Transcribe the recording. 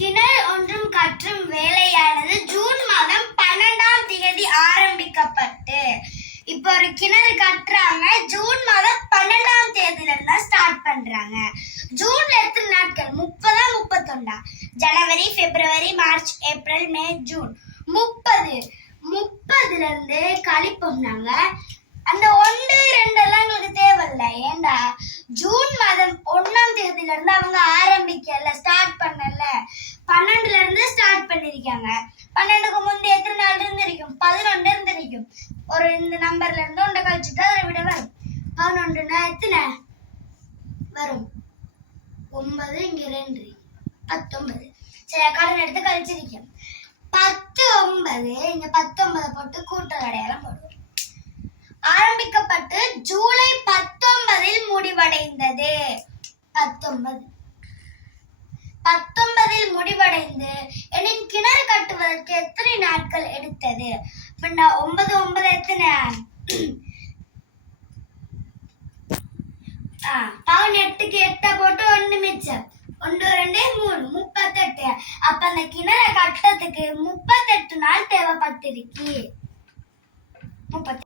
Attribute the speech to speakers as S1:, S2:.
S1: கிணறு ஒன்றும் கற்றும் வேலையானது ஜூன் மாதம் பன்னெண்டாம் தேதி ஆரம்பிக்கப்பட்டு. இப்போ ஒரு கிணறு கட்டுறாங்க. ஜூன் மாதம் பன்னெண்டாம் தேதியில இருந்தா ஸ்டார்ட் பண்றாங்க. ஜூன்ல எத்தனை நாட்கள்? முப்பதா முப்பத்தொண்டா ஜனவரி பிப்ரவரி மார்ச் ஏப்ரல் மே ஜூன். முப்பது. முப்பதுல இருந்து கழிப்போம்னாங்க அந்த ஒன்று ரெண்டு எல்லாம் எங்களுக்கு தேவையில்லை. ஏண்டா? ஜூன் மாதம் ஒண்ணாம் தேதியில இருந்து அவங்க ஆரம்பிக்கல ஸ்டார்ட் பண்ணல பன்னெண்டுல இருந்து ஸ்டார்ட் பன்னெண்டுக்கு முந்தைய எத்தனை நாள் இருந்திருக்கும்? பதினொன்று இருந்திருக்கும். ஒரு இந்த நம்பர்ல இருந்து ஒன்றை கழிச்சுட்டு அதை விட வரும். பதினொன்றுனா எத்தனை? வரும். ஒன்பது இங்க ரெண்டு. பத்தொன்பது. சரி கடன் எடுத்து கழிச்சிருக்கேன். பத்து ஒன்பது இங்க பத்தொன்பது போட்டு கூட்டல் அடையாளம் போடுவோம் ஆரம்பிக்கப்பட்டு ஜூலை பத்தொன்பதில் முடிவடைந்தது. பத்தொன்பது. பத்தொன்பதில் முடிவடைந்து கிணறு எத்தனை நாட்கள் எடுத்தது? அப்படின்னா ஒன்பது ஒன்பது எத்தனை? ஆ, பதினெட்டுக்கு எட்ட போட்டு ஒன்று மிச்சம். ஒன்று ரெண்டு மூணு முப்பத்தெட்டு. அப்ப அந்த கிணறு கட்டத்துக்கு முப்பத்தெட்டு நாள் தேவைப்பட்டிருக்கு. முப்பத்தி